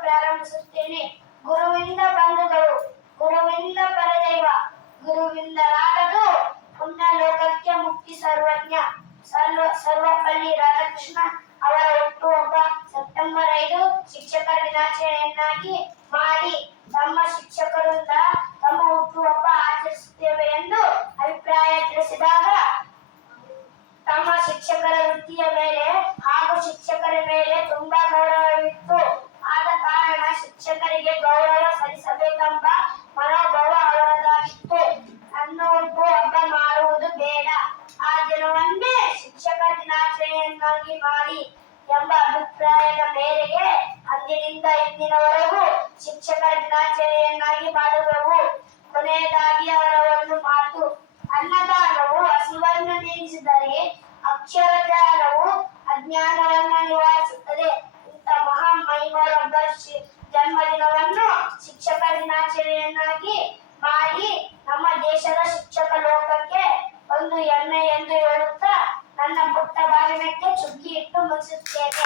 ಪ್ರಾರಂಭಿಸುತ್ತೇನೆ. ಗುರುವಿಂದ ಬಂಧುಗಳು, ಗುರುವಿಂದ ಪರದೈವ, ಗುರುವಿಂದಲಾಗದು ಪುಣ್ಯ ಲೋಕಕ್ಕೆ ಮುಕ್ತಿ. ಸರ್ವಜ್ಞ ಸರ್ವಪಲ್ಲಿ ರಾಧಾಕೃಷ್ಣನ್ ಅವರ ಹುಟ್ಟುಹಬ್ಬ ಸೆಪ್ಟೆಂಬರ್ 5 ಶಿಕ್ಷಕರ ದಿನಾಚರಣೆಯನ್ನಾಗಿ ಮಾಡಿ ತಮ್ಮ ಶಿಕ್ಷಕರಿಂದ ತಮ್ಮ ಹುಟ್ಟುಹಬ್ಬ ಆಚರಿಸುತ್ತೇವೆ ಎಂದು ಅಭಿಪ್ರಾಯ ತಿಳಿಸಿದಾಗ, ತಮ್ಮ ಶಿಕ್ಷಕರ ವೃತ್ತಿಯ ಮೇಲೆ ಹಾಗೂ ಶಿಕ್ಷಕರ ಮೇಲೆ ತುಂಬಾ ಗೌರವವಿತ್ತು. ಆದ ಕಾರಣ ಶಿಕ್ಷಕರಿಗೆ ಗೌರವ ಸಲ್ಲಿಸಬೇಕೆಂಬ ಮನೋಭಾವ ಅವರದಾಗಿತ್ತು. ನನ್ನ ಹುಟ್ಟುಹಬ್ಬ ಮಾಡುವುದು ಬೇಡ, ಆ ದಿನವನ್ನೇ ಶಿಕ್ಷಕರ ದಿನಾಚರಣೆಯನ್ನಾಗಿ ಮಾಡಿ ಎಂಬ ಅಭಿಪ್ರಾಯದ ಮೇರೆಗೆ ಅಂದಿನಿಂದ ಇಂದಿನವರೆಗೂ ಶಿಕ್ಷಕರ ದಿನಾಚರಣೆಯನ್ನಾಗಿ ಮಾಡುವೆವು. ಕೊನೆಯದಾಗಿ ಅವರ ಒಂದು ಮಾತು: ಅನ್ನದಾನವು ಹಸಿವನ್ನು ನೀಗಿಸಿದರೆ, ಅಕ್ಷರದಾನವು ಅಜ್ಞಾನವನ್ನು ನಿವಾರಿಸುತ್ತದೆ. ಇಂಥ ಮಹಾನ್ ಮಹಿಮರೊಬ್ಬ ಜನ್ಮದಿನವನ್ನು ಶಿಕ್ಷಕರ ದಿನಾಚರಣೆಯನ್ನಾಗಿ ಮಾಡಿ ನಮ್ಮ ದೇಶದ ಶಿಕ್ಷಕ ಲೋಕಕ್ಕೆ ಒಂದು ಹೆಮ್ಮೆ ಎಂದು ಹೇಳುತ್ತಾ ನನ್ನ ಪುಟ್ಟ ಭಾಷಣಕ್ಕೆ ಚುಕ್ಕಿ ಇಟ್ಟು ಮುಗಿಸುತ್ತೇನೆ.